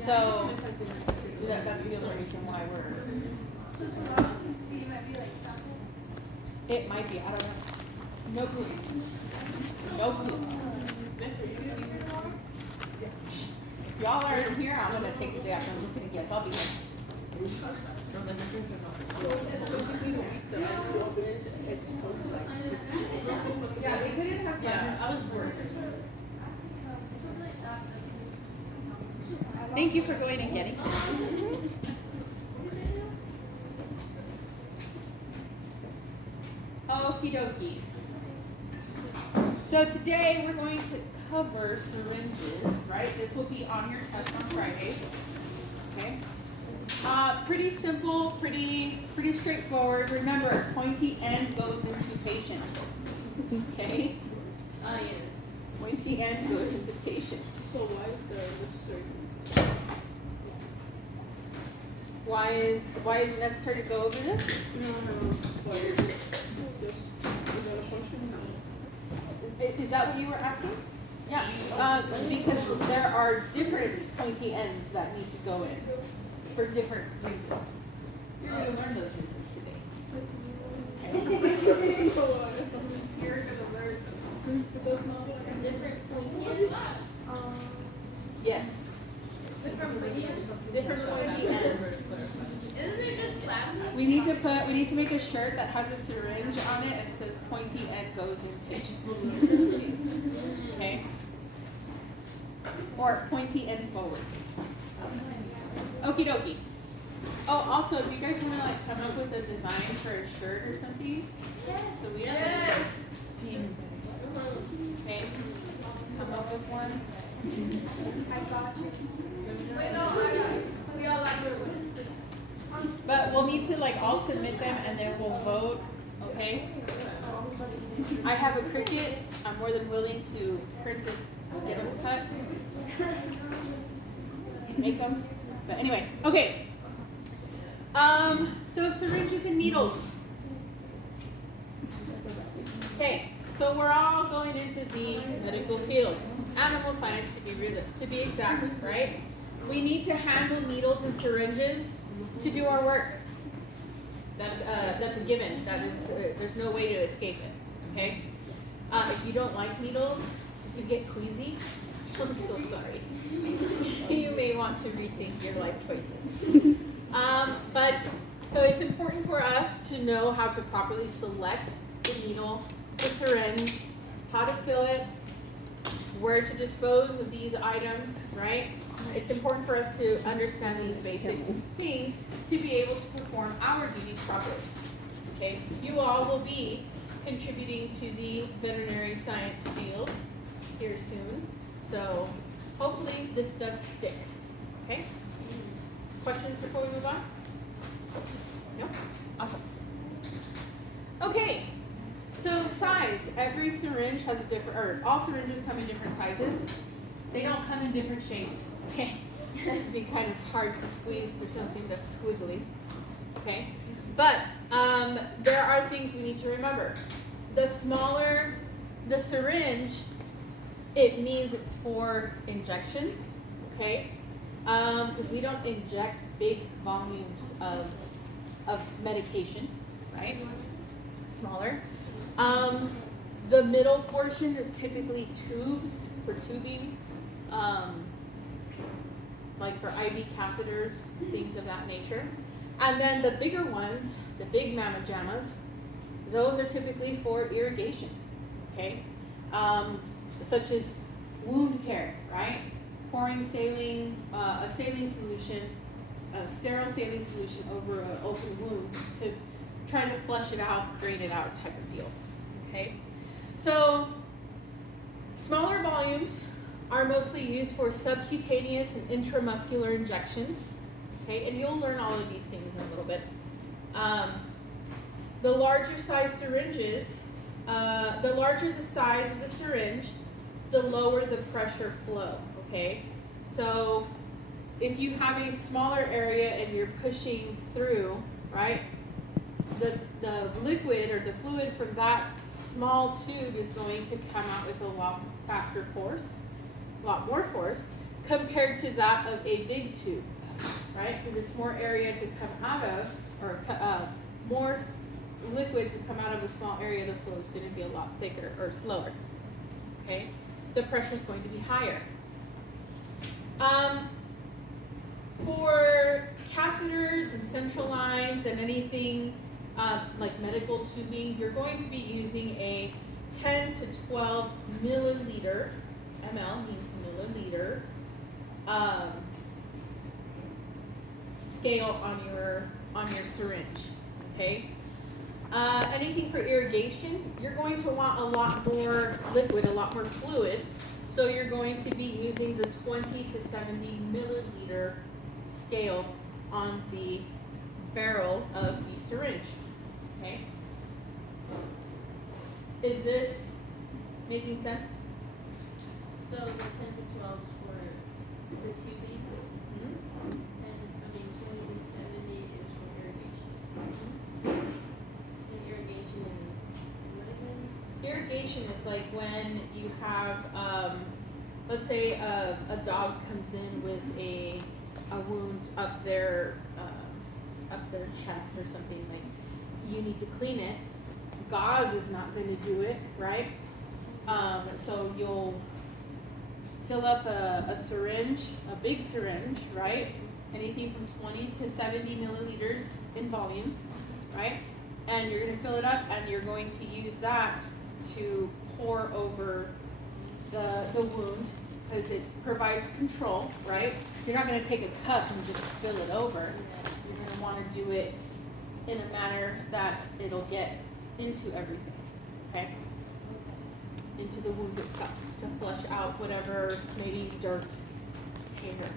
So that's the other reason why we're. It might be. I don't know. No clue. No clue. If y'all are in here, I'm gonna take the day off. I'm just gonna guess. I'll be here. Yeah, we couldn't have. Yeah, I was bored. Thank you for going and getting. Okie dokie. So today we're going to cover syringes, right? This will be on your test on Friday. Okay. Pretty simple, pretty straightforward. Remember, pointy end goes into patient. Okay. Yes. Pointy end goes into patient. So why the surgery? Why is it necessary to go over this? No. Why is that a function? No. Is that what you were asking? Yeah. Because there are different pointy ends that need to go in for different reasons. You're going to learn those reasons today. You're going to learn different pointy ends. Yes. Different pointy ends. Different pointy ends. Isn't it just last time? We need to make a shirt that has a syringe on it and says pointy end goes in patient. Okay? Or pointy end forward. Okie dokie. Oh, also, if you guys want to like come up with a design for a shirt or something, so we have okay, come up with one. I got you. Wait, no, I got it. We all like it. But we'll need to like all submit them and then we'll vote, okay? I have a Cricut. I'm more than willing to print it, get them cut, make them. But anyway, okay. So syringes and needles. Okay, so we're all going into the medical field, animal science to be exact, right? We need to handle needles and syringes to do our work. That's a given. That is, there's no way to escape it. Okay. If you don't like needles, if you get queasy, I'm so sorry. You may want to rethink your life choices. But so it's important for us to know how to properly select the needle, the syringe, how to fill it, where to dispose of these items, right? It's important for us to understand these basic things to be able to perform our duties properly. Okay, you all will be contributing to the veterinary science field here soon, so hopefully this stuff sticks. Okay. Questions before we move on? No? Awesome. Okay. So size. Every syringe has a different, or all syringes come in different sizes. They don't come in different shapes. Okay. It'd be kind of hard to squeeze through something that's squiggly. Okay. But there are things we need to remember. The smaller the syringe, it means it's for injections. Okay. Because we don't inject big volumes of medication, right? Smaller. The middle portion is typically tubes for tubing, like for IV catheters, things of that nature. And then the bigger ones, the big mamma jammas, those are typically for irrigation, okay? Such as wound care, right? Pouring saline, a saline solution, a sterile saline solution over an open wound to try to flush it out, drain it out type of deal, okay? So smaller volumes are mostly used for subcutaneous and intramuscular injections, okay? And you'll learn all of these things in a little bit. The larger size syringes, the larger the size of the syringe, the lower the pressure flow, okay? So if you have a smaller area and you're pushing through, right, the liquid or the fluid from that small tube is going to come out with a lot faster force, a lot more force compared to that of a big tube, right? Because it's more area to come out of, or more liquid to come out of a small area. The flow is going to be a lot thicker or slower. Okay, the pressure is going to be higher. For catheters and central lines and anything like medical tubing, you're going to be using a 10 to 12 milliliter, ml means milliliter, scale on your syringe. Okay. Anything for irrigation, you're going to want a lot more liquid, a lot more fluid. So you're going to be using the 20 to 70 milliliter scale on the barrel of the syringe. Okay. Is this making sense? So the 10 to 12 is for the tubing. 20 to 70 is for irrigation. And irrigation is what again? Irrigation is like when you have, let's say a dog comes in with a wound up their chest or something, like you need to clean it. Gauze is not going to do it, right? So you'll fill up a syringe, a big syringe, right? Anything from 20 to 70 milliliters in volume, right? And you're going to fill it up and you're going to use that to pour over the wound because it provides control, right? You're not going to take a cup and just spill it over. You're going to want to do it in a manner that it'll get into everything, okay? Into the wound itself to flush out whatever, maybe dirt, hair,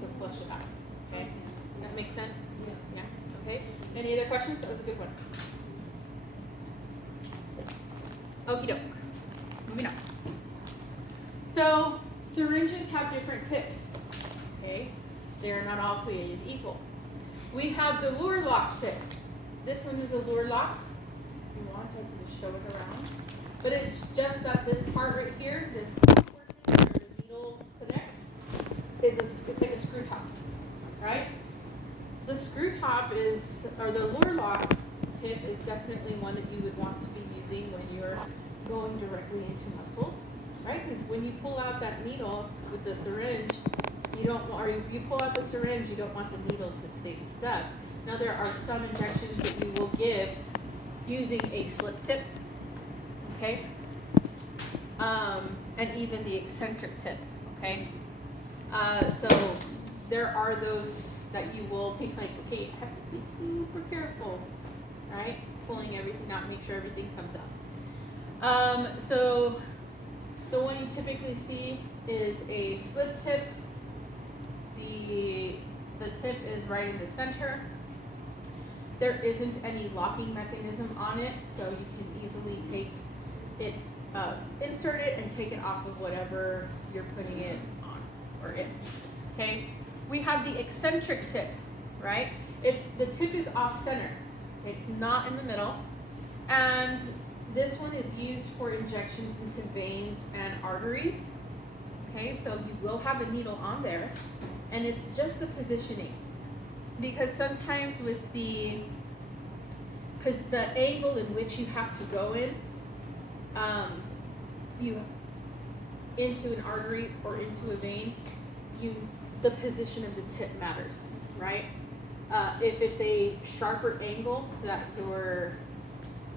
to flush it out, okay? That makes sense? Yeah. Okay. Any other questions? That was a good one. Okie doke. Moving on. So syringes have different tips, okay? They're not all created equal. We have the lure lock tip. This one is a lure lock. If you want, I can just show it around. But it's just that this part right here, this portion where the needle connects, it's like a screw top, right? The screw top is, or the lure lock tip is definitely one that you would want to be using when you're going directly into muscle, right? Because when you pull out that needle with the syringe, you don't want, or you pull out the syringe, you don't want the needle to stay stuck. Now there are some injections that you will give using a slip tip, okay? And even the eccentric tip, okay? So there are those that you will pick, like, okay, you have to be super careful, right? Pulling everything out, make sure everything comes out. So the one you typically see is a slip tip. The tip is right in the center. There isn't any locking mechanism on it, so you can easily take it, insert it and take it off of whatever you're putting it on or in, okay? We have the eccentric tip, right? The tip is off center. It's not in the middle. And this one is used for injections into veins and arteries, okay? So you will have a needle on there, and it's just the positioning. Because sometimes with because the angle in which you have to go in, into an artery or into a vein, the position of the tip matters, right? If it's a sharper angle that or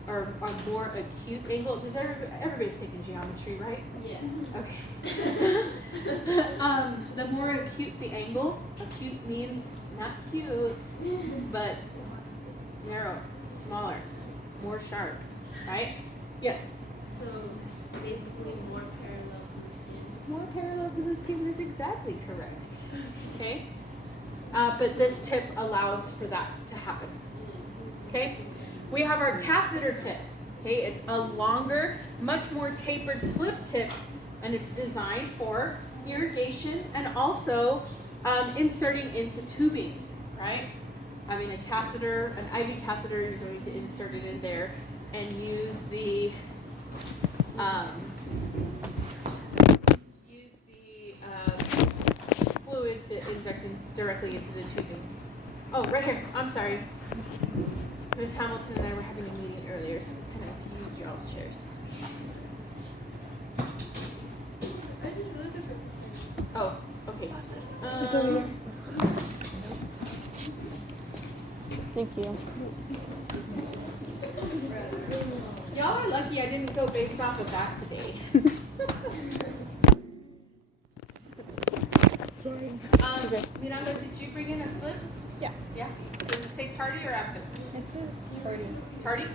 a more acute angle, everybody's taking geometry, right? Yes. Okay. The more acute the angle, acute means not cute, but narrow, smaller, more sharp, right? Yes? So basically more parallel to the skin. More parallel to the skin is exactly correct. Okay? But this tip allows for that to happen. Okay? We have our catheter tip. Okay? It's a longer, much more tapered slip tip, and it's designed for irrigation and also inserting into tubing, right? I mean, a catheter, an IV catheter, you're going to insert it in there and use the directly into the tubing. Oh, right here. I'm sorry. Miss Hamilton and I were having a meeting earlier, so we kind of used y'all's chairs. I just noticed it for this thing. Oh, okay. It's over here. Thank you. Y'all are lucky I didn't go based off of that today. Sorry. Okay. Miranda, did you bring in a slip? Yes. Yeah. Does it say tardy or absent? It says tardy. Tardy?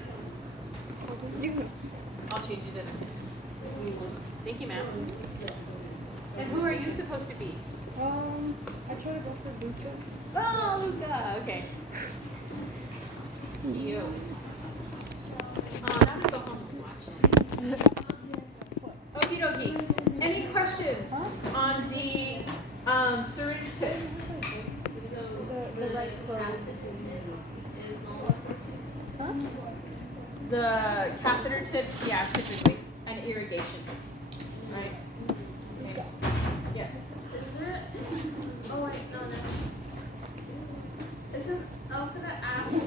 I'll change it then. Thank you, ma'am. And who are you supposed to be? I try to go for Luca. Oh, Luca. Okay. Cute. Oh, now we go home and watch it. Okie dokie. Any questions on the syringe tips? So The right clothes. is all Huh? The catheter tips, yeah, typically, and irrigation. Right? Okay. Yes. Is there? Oh wait, no. This is. I was gonna ask if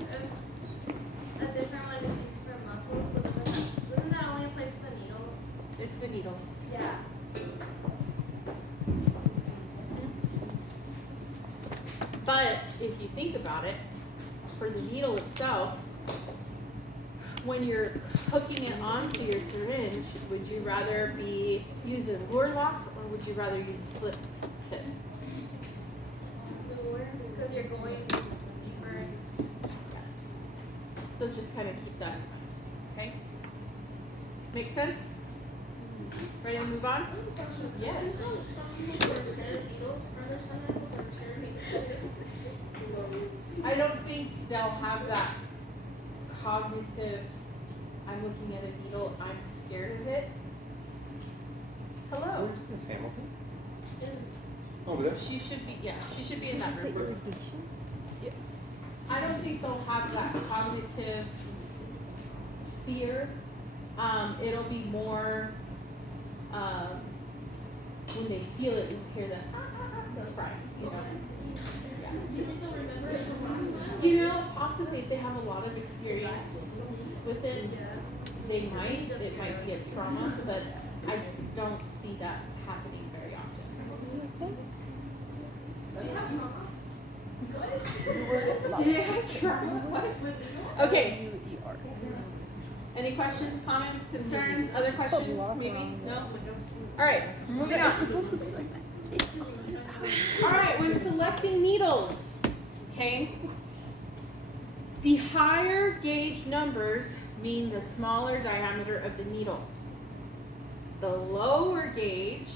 a different one is used for muscles, but doesn't that only apply to the needles? It's the needles. Yeah. But if you think about it, for the needle itself, when you're hooking it onto your syringe, would you rather be using lure lock or would you rather use a slip tip? Lure, because you're going deeper. So just kind of keep that in mind. Okay? Make sense? Ready to move on? Yes. I don't think they'll have that cognitive, I'm looking at a needle, I'm scared of it. Hello. Where's Miss Hamilton? Over there. She should be, yeah, she should be in that room. Yes. I don't think they'll have that cognitive fear. It'll be more, when they feel it, you hear them, they'll cry, you know. You know, possibly if they have a lot of experience with it, they might, it might be a trauma, but I don't see that happening very often. Do they have trauma? What? Okay. U-E-R. Any questions, comments, concerns, other questions, maybe? No? Alright, moving on. Alright, when selecting needles, okay, the higher gauge numbers mean the smaller diameter of the needle. The lower gauge,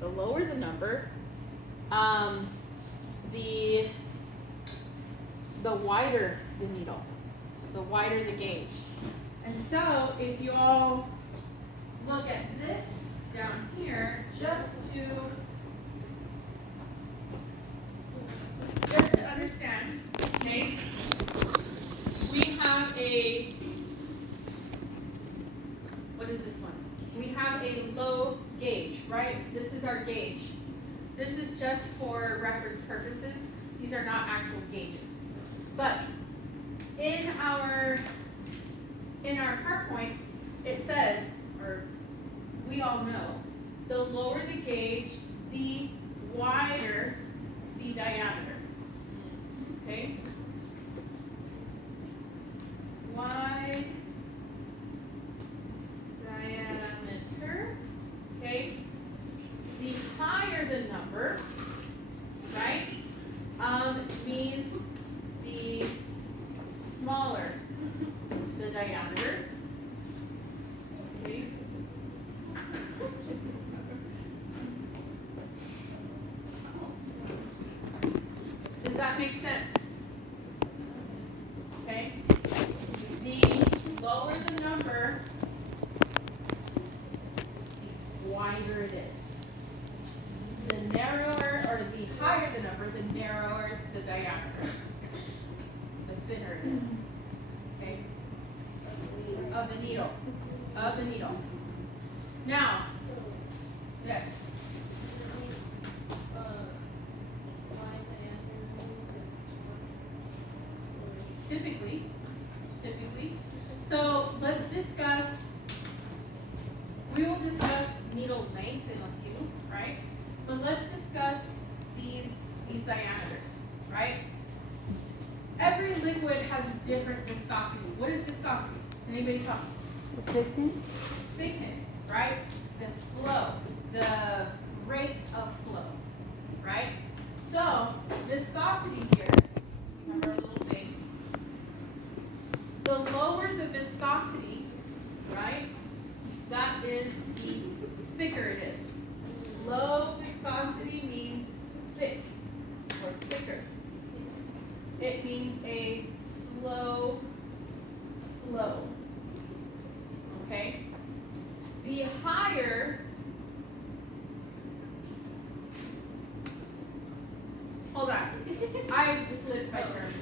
the lower the number, the wider the needle, the wider the gauge. And so if you all look at this down here, just to understand, okay, we have a, what is this one? We have a low gauge, right? This is our gauge. This is just for reference purposes. These are not actual gauges. But in our PowerPoint, it says, or we all know, the lower the gauge, the wider the diameter. Okay? Wide diameter. Okay? The higher the number, right, means the smaller the diameter. Okay. Does that make sense? Okay. The lower the number, the wider it is. The narrower, or the higher the number, the narrower the diameter. The thinner it is. Okay? Of the needle. Of the needle. Now, yes. needle length in a few, right? But let's discuss these diameters, right? Every liquid has a different viscosity. What is viscosity? Anybody tell me? Thickness. Thickness, right? The flow, the rate of flow, right? So viscosity here, remember our little thing. The lower the viscosity, right? That is the thicker it is. Low viscosity means thick or thicker. It means a slow flow. Okay? The higher, hold on. I flipped my terms.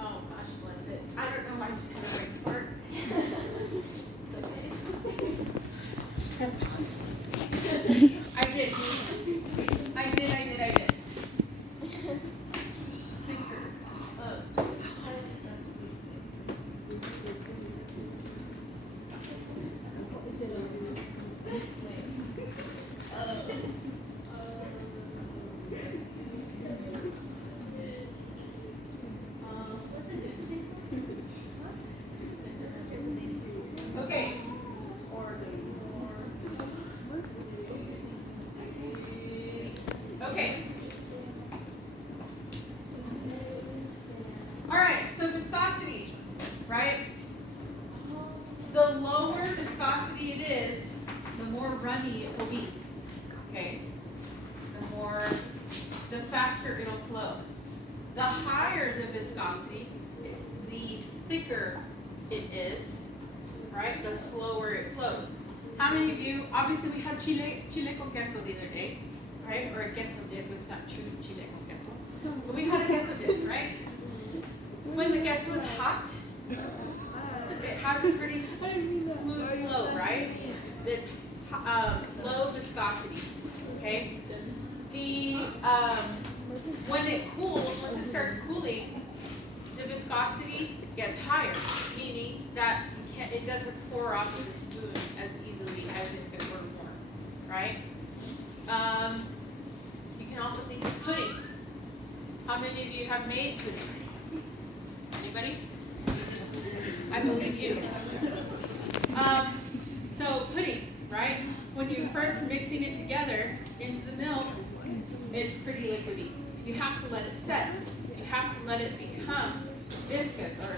Oh gosh, bless it. I don't know why I just had a brain fart. It's okay. I did. Thicker. Okay. Okay. All right, so viscosity, right? The lower viscosity it is, the more runny it will be. Okay? The faster it'll flow. The higher the viscosity, the thicker it is, right? The slower it flows. How many of you, obviously we had chile con queso the other day, right? Or a queso dip, it's not true chile con queso. But we had a queso dip, right? When the queso is hot, it has a pretty smooth flow, right? It's low viscosity, okay? When it cools, once it starts cooling, the viscosity gets higher, meaning that it doesn't pour off of the spoon as easily as if it were warm, right? You can also think of pudding. How many of you have made pudding? Anybody? I believe you. So pudding, right? When you're first mixing it together into the milk, it's pretty liquidy. You have to let it set. You have to let it become viscous or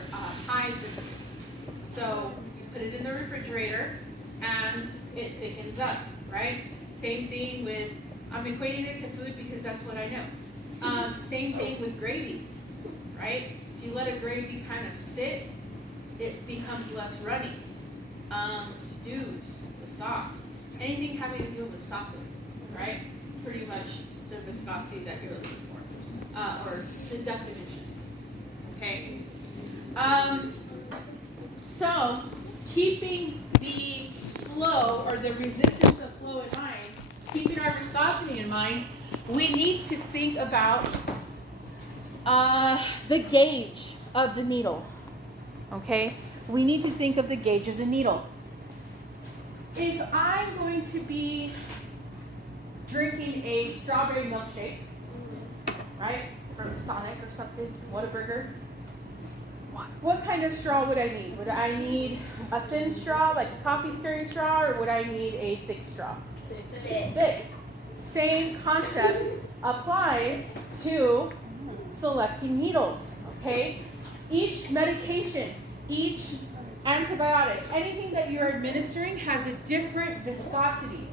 high viscous. So you put it in the refrigerator and it thickens up, right? Same thing with, I'm equating it to food because that's what I know. Same thing with gravies, right? If you let a gravy kind of sit, it becomes less runny. Stews, the sauce, anything having to do with sauces, right? Pretty much the viscosity that you're looking for, or the definitions, okay? So keeping the flow or the resistance of flow in mind, keeping our viscosity in mind, we need to think about the gauge of the needle, okay? We need to think of the gauge of the needle. If I'm going to be drinking a strawberry milkshake, right, from Sonic or something, Whataburger, what kind of straw would I need? Would I need a thin straw, like a coffee stirring straw, or would I need a thick straw? Thick. Same concept applies to selecting needles, okay? Each medication, each antibiotic, anything that you're administering has a different viscosity,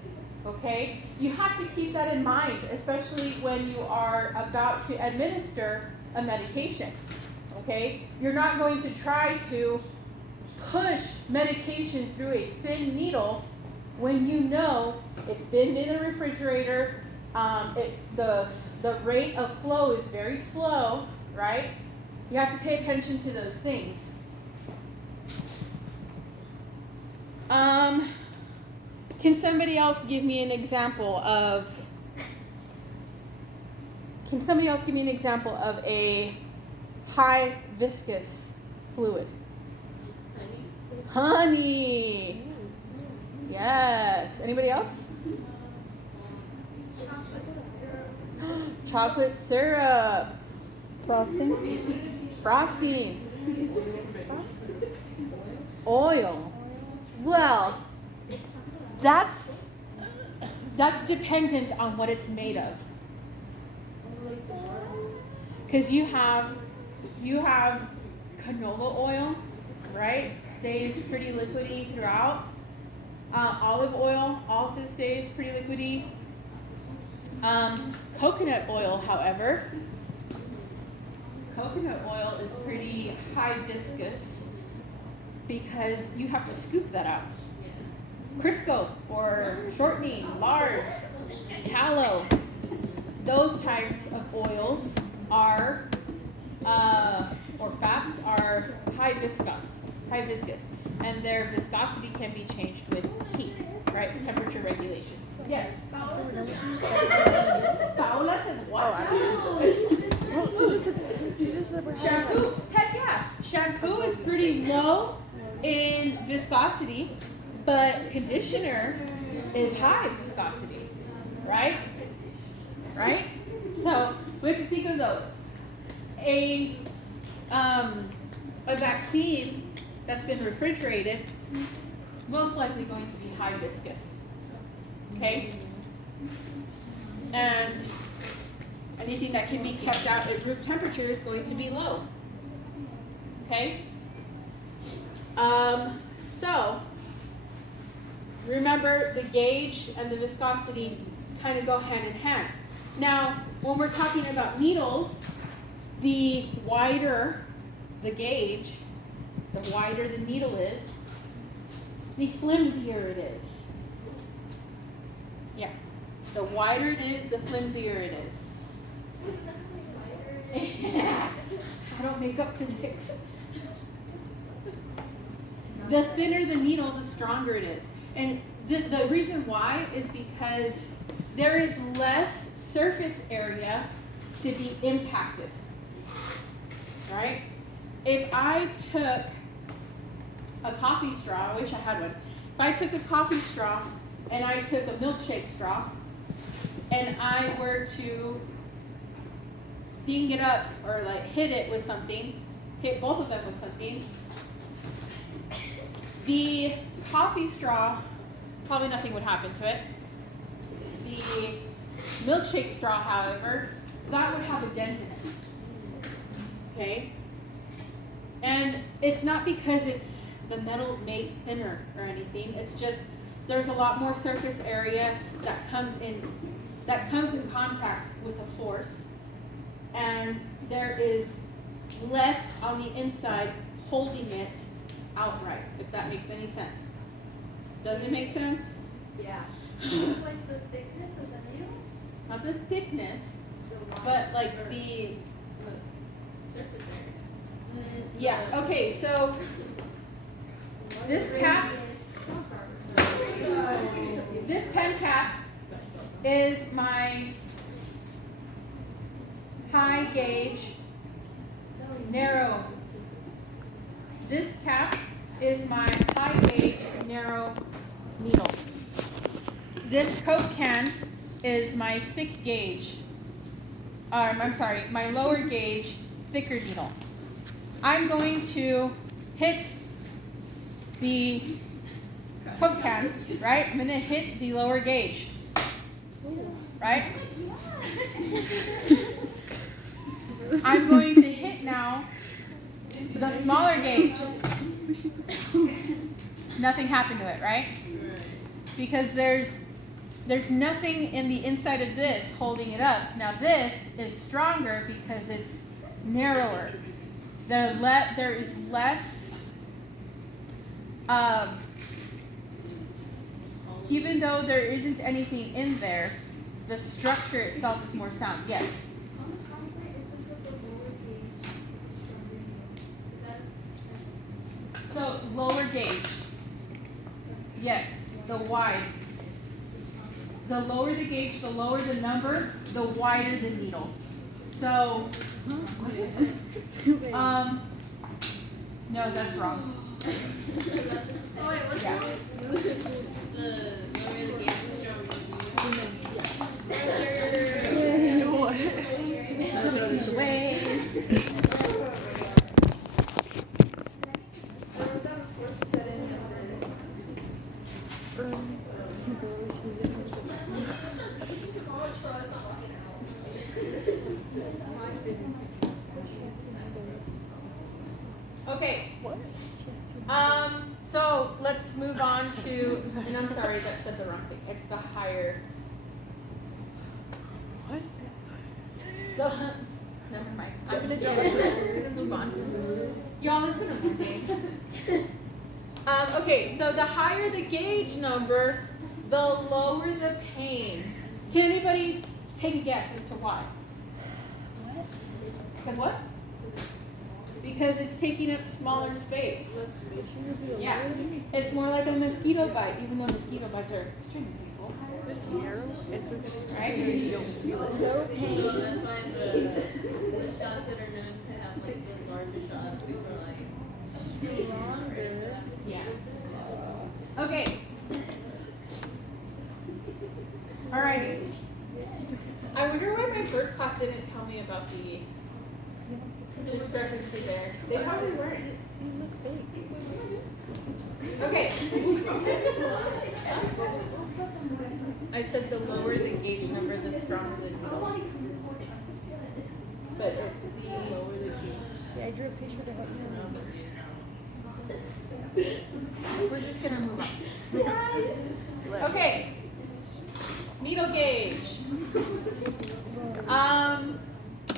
okay? You have to keep that in mind, especially when you are about to administer a medication, okay? You're not going to try to push medication through a thin needle when you know it's been in a refrigerator, the rate of flow is very slow, right? You have to pay attention to those things. Can somebody else give me an example of Can somebody else give me an example of a high viscous fluid? Honey. Honey. Yes. Anybody else? Chocolate syrup. Frosting. Frosting. Oil. Well, that's dependent on what it's made of. Because you have canola oil, right? Stays pretty liquidy throughout. Olive oil also stays pretty liquidy. Coconut oil, however, coconut oil is pretty high viscous because you have to scoop that out. Crisco or shortening, lard, tallow, those types of oils are, or fats are high viscous, and their viscosity can be changed with heat, right? Temperature regulation. Yes. Paola says what? She just said we're Shampoo? Heck yeah. Shampoo is pretty low in viscosity, but conditioner is high viscosity, right? Right? So we have to think of those. A vaccine that's been refrigerated, most likely going to be high viscous. Okay? And anything that can be kept out at room temperature is going to be low. Okay? So remember the gauge and the viscosity kind of go hand in hand. Now, when we're talking about needles, the wider the gauge, the wider the needle is, the flimsier it is. Yeah. The wider it is, the flimsier it is. I don't make up physics. The thinner the needle, the stronger it is. And the reason why is because there is less surface area to be impacted. Right? If I took a coffee straw, I wish I had one. If I took a coffee straw and I took a milkshake straw and I were to ding it up or like hit it with something, hit both of them with something, the coffee straw, probably nothing would happen to it. The milkshake straw, however, that would have a dent in it. Okay? And it's not because the metal's made thinner or anything. It's just there's a lot more surface area that comes in contact with a force, and there is less on the inside holding it outright, if that makes any sense. Does it make sense? Yeah. Like the thickness of the needles? Not the thickness, The but like the Surface area. yeah. Okay, so this cap, this pen cap is my high gauge narrow. This cap is my high gauge narrow needle. This Coke can is my thick gauge. My lower gauge thicker needle. I'm going to hit the Coke can, right? I'm going to hit the lower gauge, right? I'm going to hit now the smaller gauge. Nothing happened to it, right? Because there's nothing in the inside of this holding it up. Now this is stronger because it's narrower. There is less, even though there isn't anything in there, the structure itself is more sound. Yes? So lower gauge. Yes, the wide. The lower the gauge, the lower the number, the wider the needle. So, no, that's wrong. Oh wait, what's Yeah. wrong? The lower the gauge, the stronger the needle. Okay. So let's move on to, and I'm sorry, that said the wrong thing. It's the higher. What? Never mind. I'm just gonna move on. Y'all, it's been a Monday. Okay, so the higher the gauge number, the lower the pain. Can anybody take a guess as to why? What? Because what? Because it's taking up smaller space. Yeah, it's more like a mosquito bite, even though mosquito bites are extremely painful. This narrow, it's Right? you don't feel it. No pain. So that's why the shots that are known to have like the larger shots, people are like stronger. Yeah. Okay. Alrighty. I wonder why my first class didn't tell me about the discrepancy there. They probably weren't. See, look fake. Okay. I said the lower the gauge number, the stronger the needle. But it's the lower the gauge. Yeah, I drew a picture to help you remember. We're just gonna move on. Okay. Needle gauge.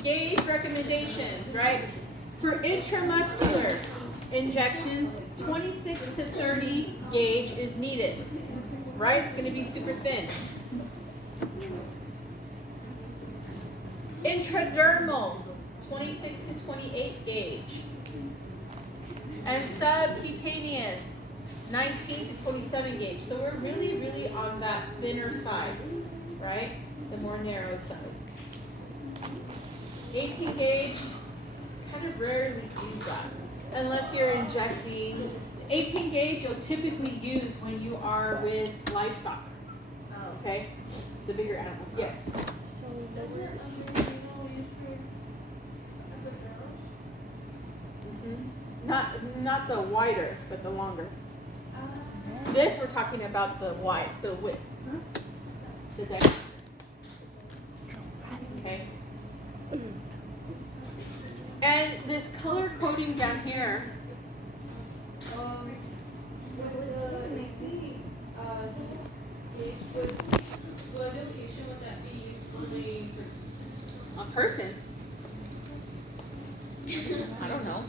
Gauge recommendations, right? For intramuscular injections, 26 to 30 gauge is needed, right? It's going to be super thin. Intradermal, 26 to 28 gauge. And subcutaneous, 19 to 27 gauge. So we're really, really on that thinner side, right? The more narrow side. 18 gauge, kind of rarely use that. Unless you're injecting. 18 gauge you'll typically use when you are with livestock. Okay? The bigger animals, yes. So lower Not the wider, but the longer. This we're talking about the width. The depth. Okay. And this color coding down here. What notation would that be used only for? A person. I don't know.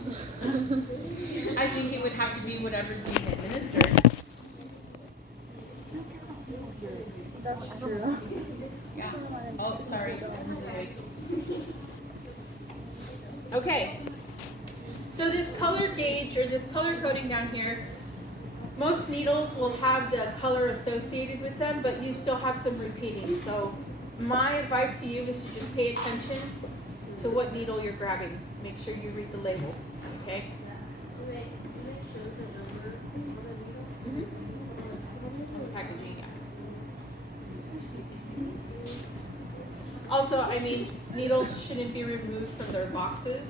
I think it would have to be whatever's being administered. That's true. Yeah. Oh, sorry. Okay. So this color gauge or this color coding down here, most needles will have the color associated with them, but you still have some repeating. So my advice to you is to just pay attention to what needle you're grabbing. Make sure you read the label. Okay? Do they show the number on the needle? On the packaging, yeah. Also, I mean, needles shouldn't be removed from their boxes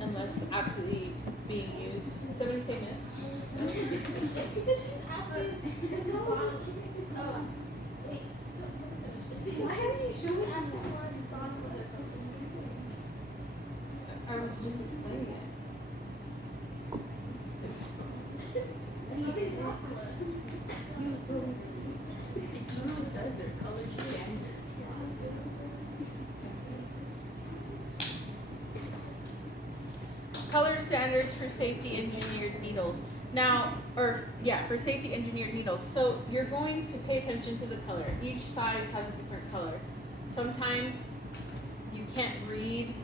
unless absolutely being used. Somebody say this? Because she's asking. Oh, wait. Why haven't you shown us before and gone with it? I was just explaining it. You can talk to us. It says their color standards. Color standards for safety engineered needles. Now, for safety engineered needles. So you're going to pay attention to the color. Each size has a different color. Sometimes you can't read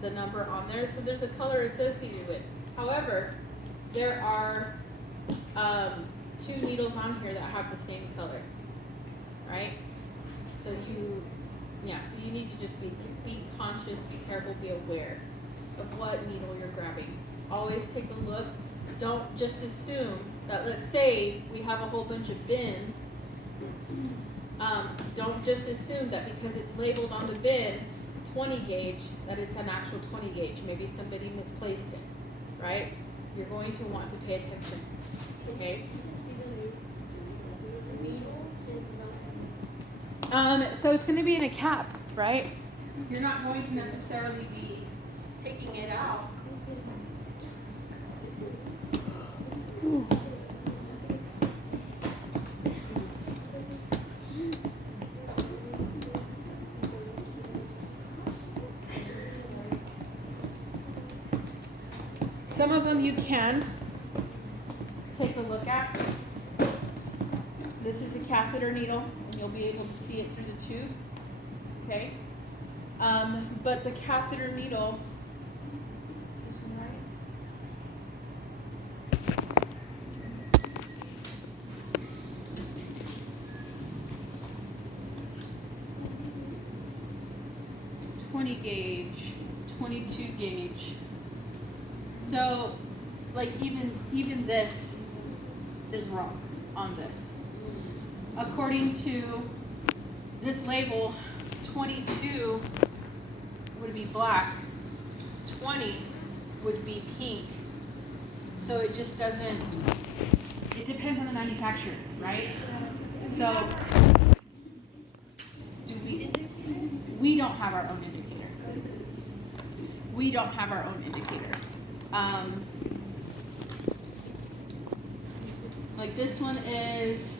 the number on there, so there's a color associated with it. However, there are 2 needles on here that have the same color, right? So Yeah, so you need to just be conscious, be careful, be aware of what needle you're grabbing. Always take a look. Don't just assume that, let's say we have a whole bunch of bins. Don't just assume that because it's labeled on the bin 20 gauge that it's an actual 20 gauge. Maybe somebody misplaced it, right? You're going to want to pay attention. Okay? See the needle inside. So it's going to be in a cap, right? You're not going to necessarily be taking it out. Some of them you can take a look at. This is a catheter needle, and you'll be able to see it through the tube. Okay? But the catheter needle, this one, right? .20 gauge, 22 gauge. So, like even this is wrong on this. According to this label, 22 would be black, 20 would be pink. So it just doesn't, it depends on the manufacturer, right? So, we don't have our own indicator. We don't have our own indicator. Like this one is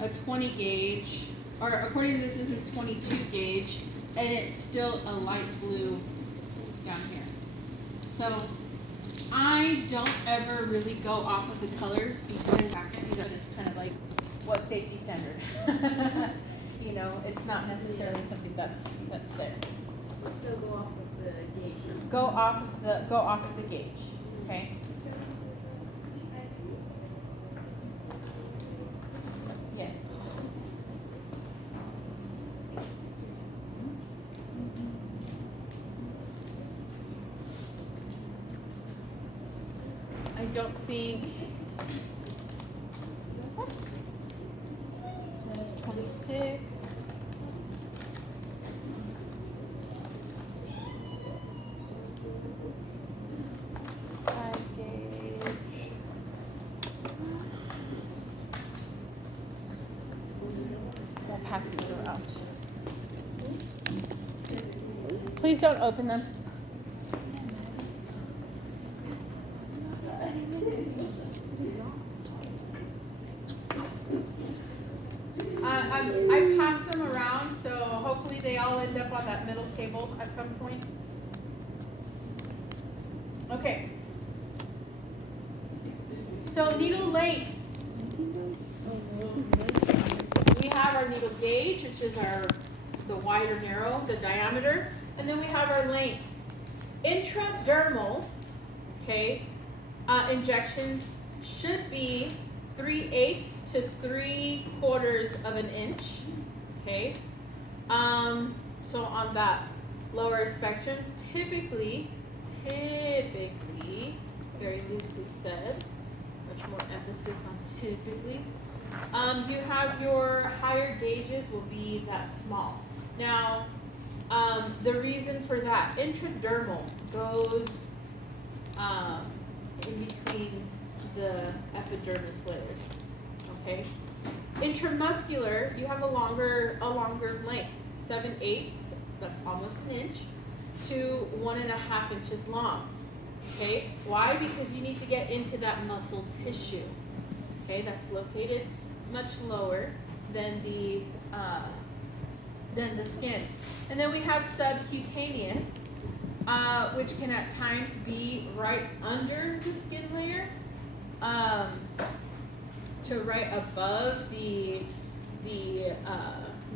a 20 gauge, or according to this is 22 gauge, and it's still a light blue down here. So I don't ever really go off of the colors because it's kind of like what safety standard. You know, it's not necessarily something that's there. We'll still go off of the gauge. Go off of the gauge. Okay. Yes. I don't think this one is 26. Pass these around. Please don't open them. I passed them around, so hopefully they all end up on that middle table at some point. Okay. So needle length. We have our needle gauge, which is the wide or narrow, the diameter, and then we have our length. Intradermal, okay, injections should be 3/8 to 3/4 of an inch, okay. So on that lower spectrum, typically, very loosely said, much more emphasis on typically. You have your higher gauges will be that small. Now, the reason for that, intradermal goes in between the epidermis layers. Okay. Intramuscular, you have a longer length, 7/8, that's almost an inch, to 1.5 inches long. Okay. Why? Because you need to get into that muscle tissue. Okay, that's located much lower than the skin. And then we have subcutaneous, which can at times be right under the skin layer, to right above the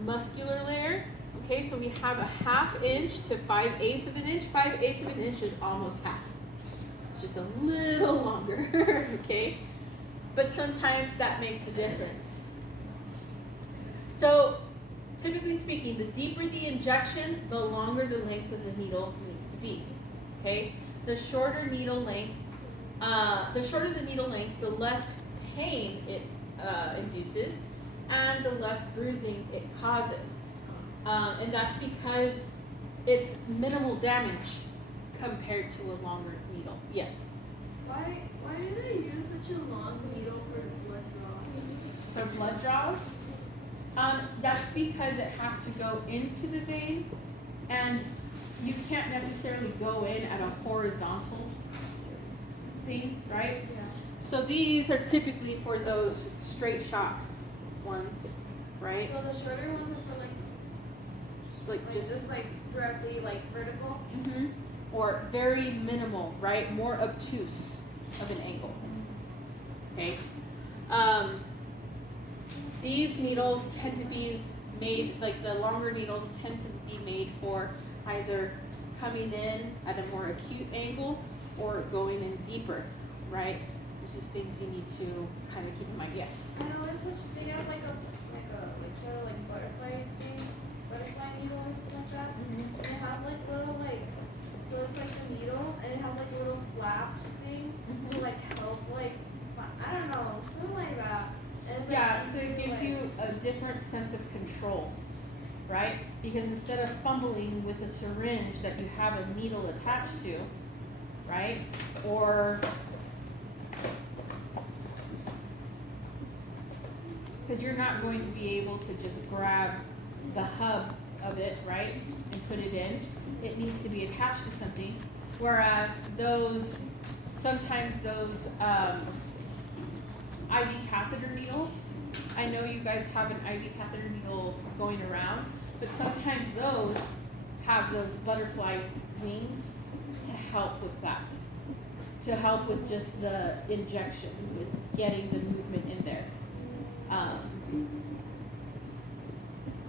muscular layer. Okay, so we have a 1/2 inch to 5/8 of an inch. 5/8 of an inch is almost half. It's just a little longer. Okay. But sometimes that makes a difference. So typically speaking, the deeper the injection, the longer the length of the needle needs to be. Okay? The shorter needle length, the less pain it induces, and the less bruising it causes. And that's because it's minimal damage compared to a longer needle. Yes. Why do they use such a long needle for blood draws? For blood draws, that's because it has to go into the vein, and you can't necessarily go in at a horizontal thing, right? Yeah. So these are typically for those straight shot ones, right? So the shorter ones is for Like just just like directly like vertical. mhm. Or very minimal, right? More obtuse of an angle. Okay. These needles tend to be made, like the longer needles tend to be made for either coming in at a more acute angle or going in deeper, right? This is things you need to kind of keep in mind. Yes. I know there's such thing as like sort of like butterfly needle like that. Mm-hmm. And it has like little like, so it's like the needle and it has like little flaps thing to like help like, I don't know, something like that. And it's Yeah, like, so it gives you a different sense of control, right? Because instead of fumbling with a syringe that you have a needle attached to, right? Or because you're not going to be able to just grab the hub of it, right, and put it in. It needs to be attached to something. Whereas sometimes those IV catheter needles, I know you guys have an IV catheter needle going around, but sometimes those have those butterfly wings to help with that. To help with just the injection, with getting the movement in there.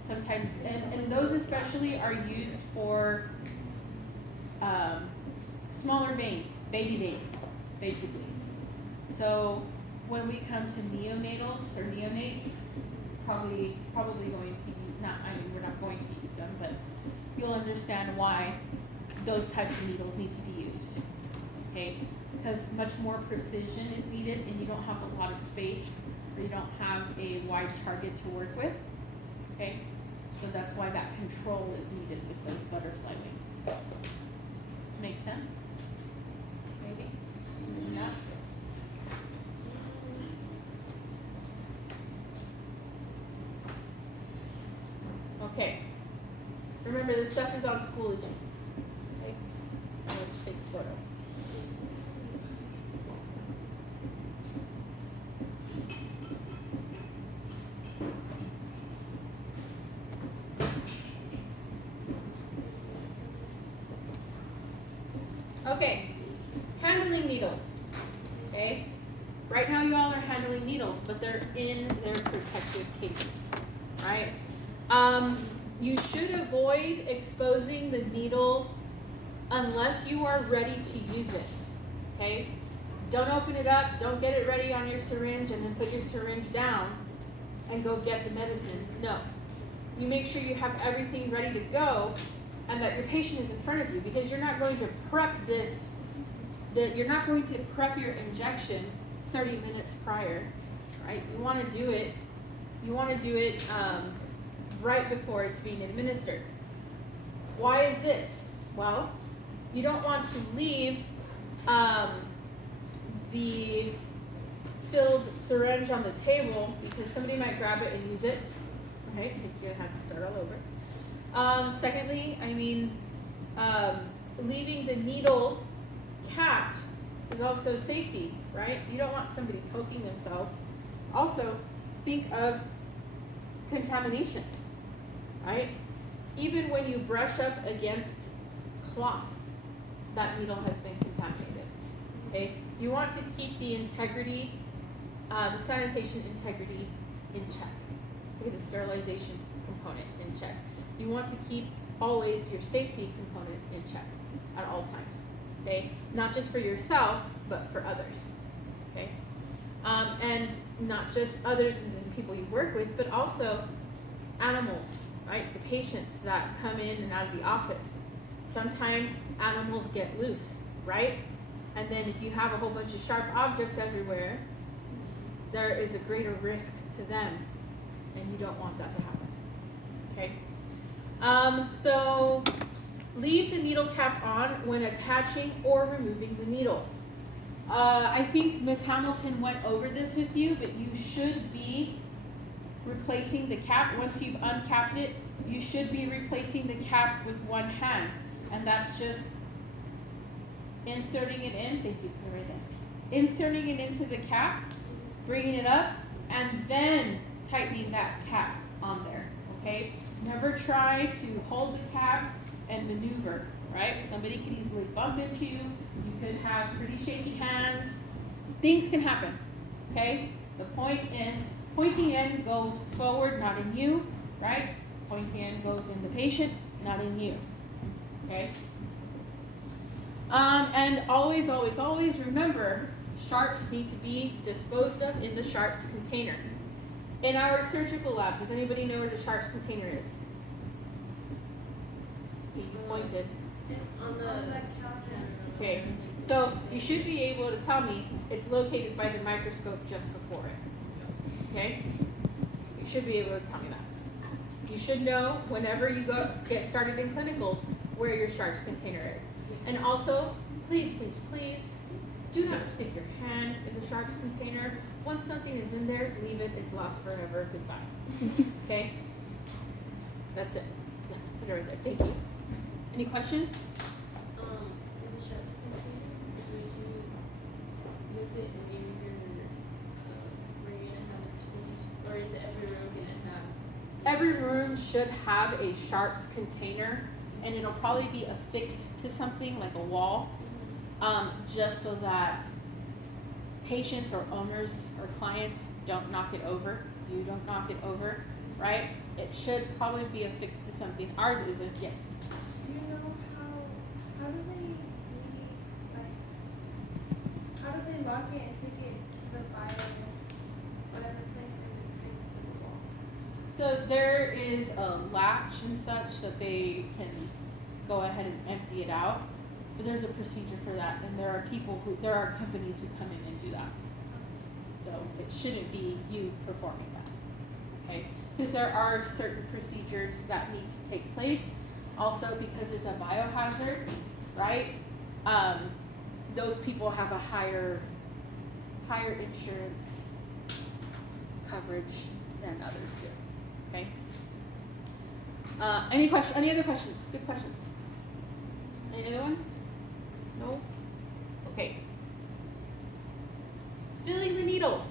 Sometimes, and those especially are used for smaller veins, baby veins, basically. So when we come to neonatals or neonates, probably going to use, we're not going to use them, but you'll understand why those types of needles need to be used. Okay, because much more precision is needed, and you don't have a lot of space, or you don't have a wide target to work with. Okay, so that's why that control is needed with those butterfly wings. Make sense? Maybe? Not? Okay. Remember, this stuff is on Schoology. Okay? I'll just take a photo. Okay, handling needles. Okay, right now you all are handling needles, but they're in their protective casing, right? You should avoid exposing the needle unless you are ready to use it. Okay, don't open it up. Don't get it ready on your syringe and then put your syringe down and go get the medicine. No, you make sure you have everything ready to go, and that your patient is in front of you, because you're not going to prep you're not going to prep your injection 30 minutes prior, right? You want to do it right before it's being administered. Why is this? Well, you don't want to leave the filled syringe on the table, because somebody might grab it and use it. Okay, you're gonna have to start all over. Secondly, leaving the needle capped is also a safety, right? You don't want somebody poking themselves. Also, think of contamination, right? Even when you brush up against cloth, that needle has been contaminated, okay? You want to keep the integrity, the sanitation integrity in check, okay? The sterilization component in check. You want to keep always your safety component in check at all times, okay? Not just for yourself, but for others, okay? And not just others and people you work with, but also animals, right? The patients that come in and out of the office. Sometimes animals get loose, right? And then if you have a whole bunch of sharp objects everywhere, there is a greater risk to them, and you don't want that to happen, okay? So leave the needle cap on when attaching or removing the needle. I think Ms. Hamilton went over this with you, but you should be replacing the cap. Once you've uncapped it, you should be replacing the cap with one hand, and that's just inserting it in. Thank you, put it right there. Inserting it into the cap, bringing it up, and then tightening that cap on there, okay? Never try to hold the cap and maneuver, right? Somebody could easily bump into you. You could have pretty shaky hands. Things can happen, okay? The point is, pointy end goes forward, not in you, right? Pointy end goes in the patient, not in you, okay? And always, always, always remember, sharps need to be disposed of in the sharps container. In our surgical lab, does anybody know where the sharps container is? You pointed. It's on the counter. Okay, so you should be able to tell me it's located by the microscope just before it. Okay? You should be able to tell me that. You should know whenever you get started in clinicals where your sharps container is. And also, please, please, please, do not stick your hand in the sharps container. Once something is in there, leave it. It's lost forever. Goodbye. Okay? That's it. Yes, put it right there. Thank you. Any questions? In the sharps container, would you, with it near your, where you're gonna have the procedures, or is every room gonna have? Every room should have a sharps container, and it'll probably be affixed to something like a wall, just so that patients or owners or clients don't knock it over. You don't knock it over, right? It should probably be affixed to something. Ours isn't. Yes. Do you know how do they how do they lock it and take it to the bio, whatever place if it's fixed to the wall? So there is a latch and such that they can go ahead and empty it out. But there's a procedure for that, and there are companies who come in and do that. So it shouldn't be you performing that, okay? Because there are certain procedures that need to take place. Also, because it's a biohazard, right? Those people have a higher insurance coverage than others do. Okay. Any other questions? Good questions. Any other ones? No? Okay. Filling the needle.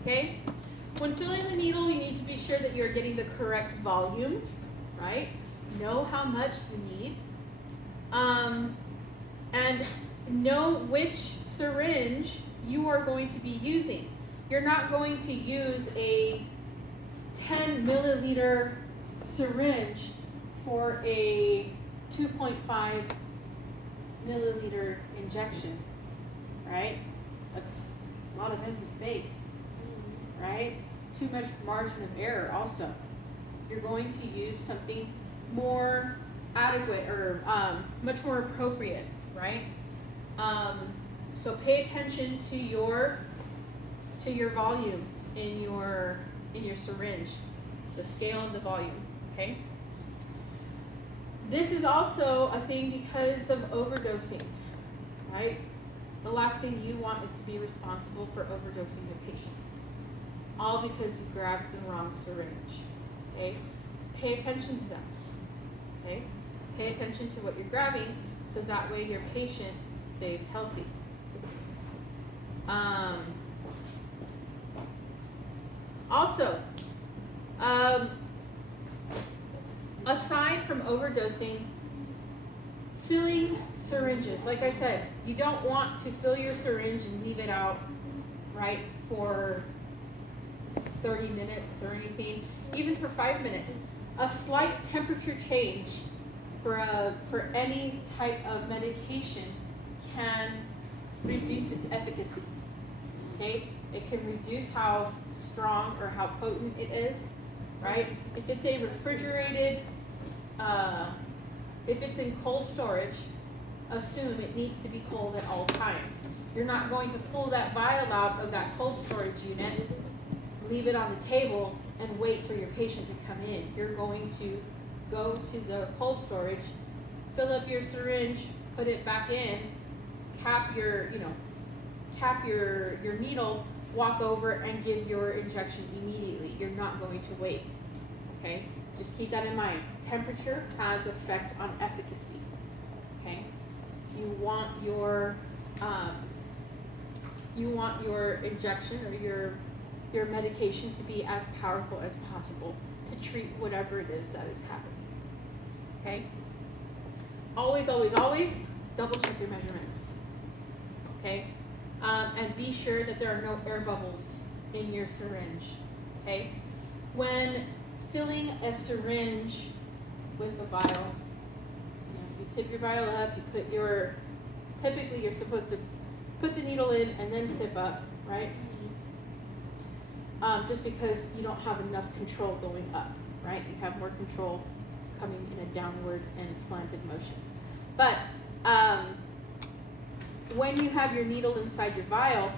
Okay? When filling the needle, you need to be sure that you're getting the correct volume, right? Know how much you need. And know which syringe you are going to be using. You're not going to use a 10 milliliter syringe for a 2.5 milliliter injection, right? That's a lot of empty space, right? Too much margin of error also. You're going to use something more adequate or much more appropriate, right? So pay attention to your volume in your syringe, the scale of the volume, okay? This is also a thing because of overdosing, right? The last thing you want is to be responsible for overdosing your patient. All because you grabbed the wrong syringe, okay? Pay attention to that, okay? Pay attention to what you're grabbing so that way your patient stays healthy. Also, aside from overdosing, filling syringes. Like I said, you don't want to fill your syringe and leave it out, right, for 30 minutes or anything, even for 5 minutes. A slight temperature change for any type of medication can reduce its efficacy, okay? It can reduce how strong or how potent it is. right? If it's a refrigerated, if it's in cold storage, assume it needs to be cold at all times. You're not going to pull that vial out of that cold storage unit, leave it on the table, and wait for your patient to come in. You're going to go to the cold storage, fill up your syringe, put it back in, cap your needle, walk over and give your injection immediately. You're not going to wait, okay? Just keep that in mind. Temperature has effect on efficacy, okay? You want your injection or your medication to be as powerful as possible to treat whatever it is that is happening, okay? Always, always, always double check your measurements, okay? And be sure that there are no air bubbles in your syringe, okay? When filling a syringe with a vial, you tip your vial up, you put typically you're supposed to put the needle in and then tip up, right? Just because you don't have enough control going up, right? You have more control coming in a downward and slanted motion. But when you have your needle inside your vial,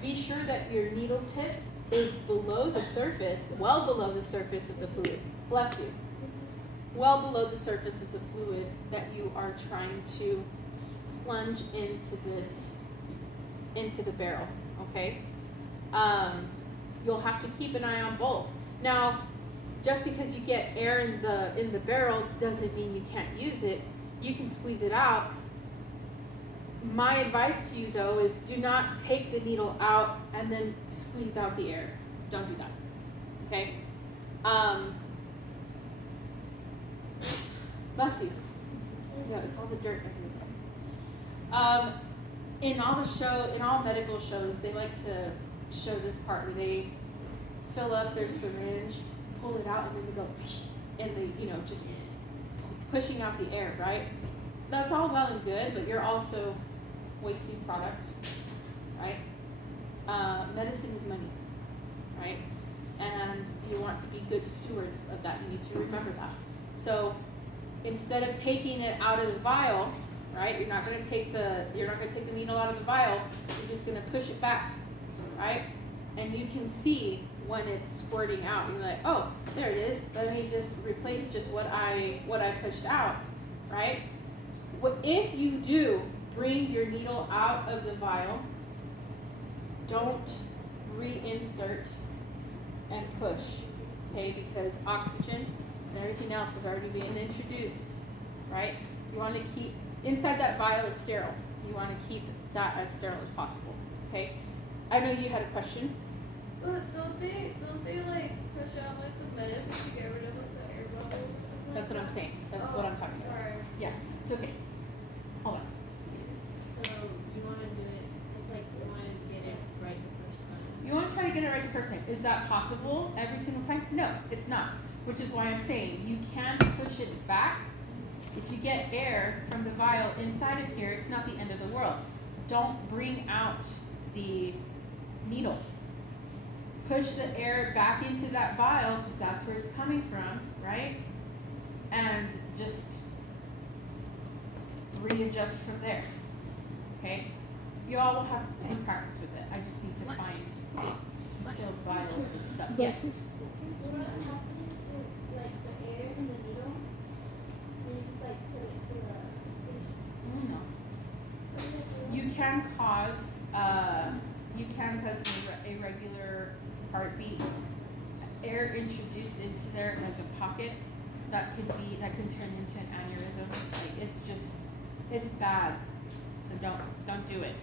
be sure that your needle tip is below the surface, well below the surface of the fluid. Bless you. Well below the surface of the fluid that you are trying to plunge into the barrel, okay? You'll have to keep an eye on both. Now, just because you get air in the barrel doesn't mean you can't use it. You can squeeze it out. My advice to you though is do not take the needle out and then squeeze out the air. Don't do that, okay? Bless you. Yeah, it's all the dirt everywhere. In all medical shows, they like to show this part where they fill up their syringe, pull it out, and then they go, and they, just pushing out the air, right? That's all well and good, but you're also wasting product, right? Medicine is money, right? And you want to be good stewards of that. You need to remember that. So instead of taking it out of the vial, right? You're not going to take the needle out of the vial. You're just going to push it back, right? And you can see when it's squirting out. You're like, oh, there it is. Let me just replace just what I pushed out, right? If you do bring your needle out of the vial, don't reinsert and push, okay? Because oxygen and everything else has already been introduced, right? You want to keep, inside that vial is sterile. You want to keep that as sterile as possible, okay? I know you had a question. But don't they like push out like the medicine to get rid of like the air bubbles? That's what I'm saying. That's what I'm talking about. Sorry. Yeah, it's okay. Hold on. So you want to do it, it's like you want to get it right the first time. You want to try to get it right the first time. Is that possible every single time? No, it's not. Which is why I'm saying you can push it back. If you get air from the vial inside of here, it's not the end of the world. Don't bring out the needle. Push the air back into that vial because that's where it's coming from, right? And just readjust from there, okay? You all will have some practice with it. I just need to find filled vials with stuff. Yes? What happens with like the air in the needle when you just like put it to the patient? No. You can cause an irregular heartbeat. Air introduced into there like a pocket that can turn into an aneurysm. Like it's bad. So don't do it.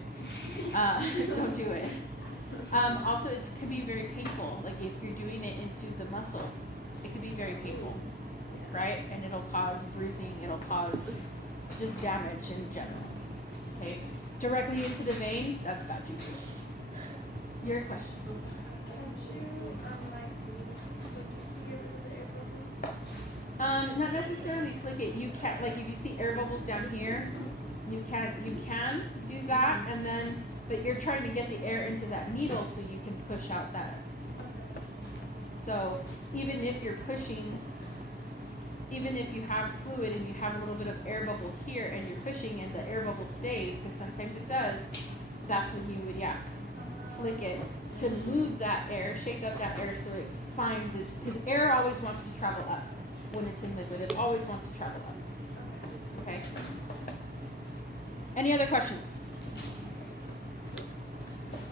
Don't do it. Also, it could be very painful. Like if you're doing it into the muscle, it could be very painful, right? And it'll cause bruising. It'll cause just damage in general. Okay, directly into the vein. That's bad juju. Your question. Not necessarily click it. You can, like if you see air bubbles down here, you can do that, and then but you're trying to get the air into that needle so you can push out that. So even if you're pushing, even if you have fluid and you have a little bit of air bubble here and you're pushing and the air bubble stays, because sometimes it does, that's when you would, flick it to move that air, shake up that air so it finds its, because air always wants to travel up when it's in liquid. It always wants to travel up. Okay? Any other questions?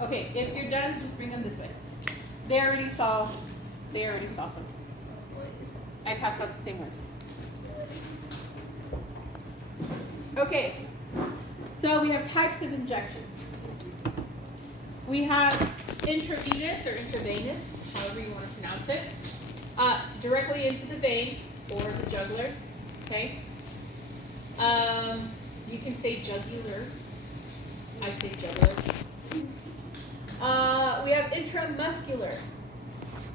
Okay, if you're done, just bring them this way. They already saw some. I passed out the same ones. Okay, so we have types of injections. We have intravenous or intravenous, however you want to pronounce it, directly into the vein or the jugular. Okay. You can say jugular. I say jugular. We have intramuscular.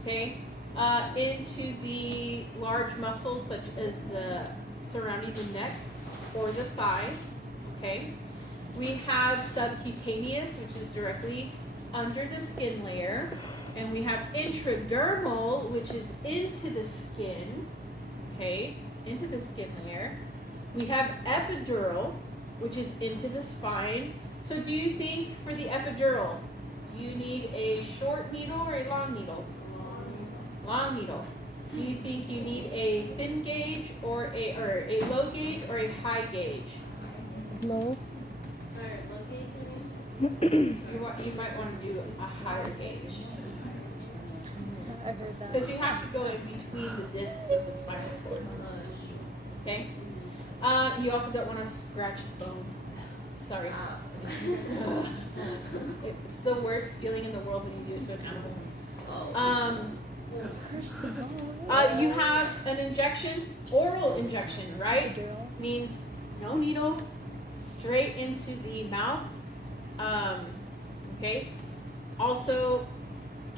Okay. Into the large muscles such as the surrounding the neck or the thigh. Okay. We have subcutaneous, which is directly under the skin layer, and we have intradermal, which is into the skin. Okay, into the skin layer. We have epidural, which is into the spine. So do you think for the epidural, do you need a short needle or a long needle? Long needle. Do you think you need a thin gauge or a low gauge or a high gauge? Low. You might want to do a higher gauge. I've heard that. Because you have to go in between the discs of the spinal cord. Okay? You also don't want to scratch bone. Sorry. It's the worst feeling in the world when you do it to an animal. You have an injection, oral injection, right? Means no needle, straight into the mouth. Okay. Also,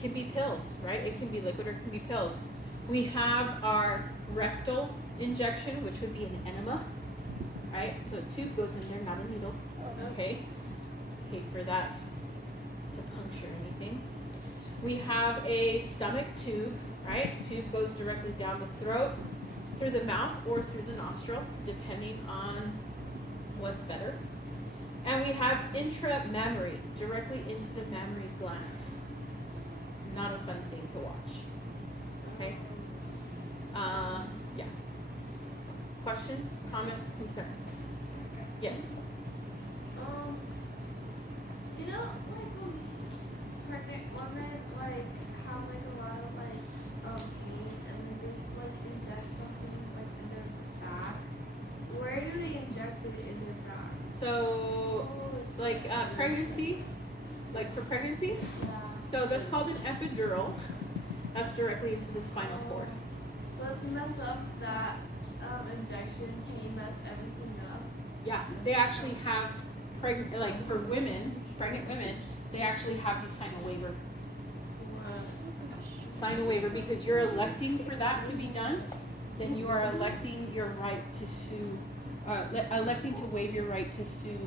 can be pills, right? It can be liquid or it can be pills. We have our rectal injection, which would be an enema, right? So a tube goes in there, not a needle. Okay. Hate for that to puncture anything. We have a stomach tube, right? Tube goes directly down the throat, through the mouth, or through the nostril, depending on what's better. And we have intramammary, directly into the mammary gland. Not a fun thing to watch. Okay? Yeah. Questions, comments, concerns? Yes. You know, pregnant women have a lot of pain, and they inject something in their back. Where do they inject it in their back? So, pregnancy, for pregnancy. So that's called an epidural. That's directly into the spinal cord. So if you mess up that injection, can you mess everything up? Yeah, they actually have for women, pregnant women, they actually have you sign a waiver. Sign a waiver because you're electing for that to be done. Then you are electing your right to sue, electing to waive your right to sue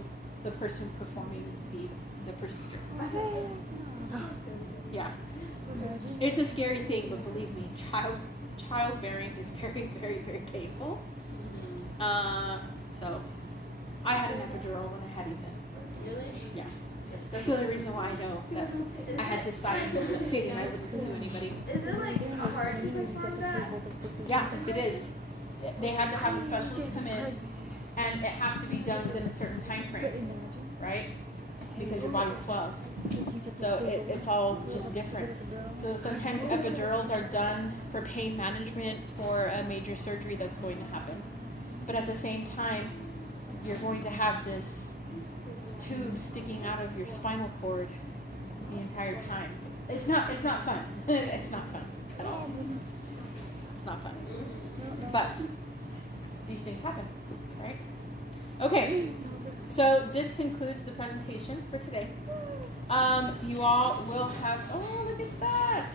the person performing the procedure. Yeah, it's a scary thing, but believe me, childbearing is very, very, very painful. So I had an epidural when I had Ethan. Really? Yeah, that's the only reason why I know that I had to sign the statement I wouldn't sue anybody. Is it hard to perform that? Yeah, it is. They had to have a specialist come in, and it has to be done within a certain time frame, right? Because your body swells. So it's all just different. So sometimes epidurals are done for pain management for a major surgery that's going to happen. But at the same time, you're going to have this tube sticking out of your spinal cord the entire time. It's not fun. It's not fun at all. It's not fun. But these things happen, right? Okay. So this concludes the presentation for today. You all will have, oh, look at that.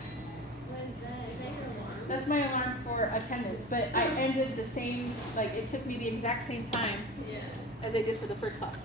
What is that? Is that your alarm? That's my alarm for attendance, but I ended the same, it took me the exact same time Yeah. as I did for the first class.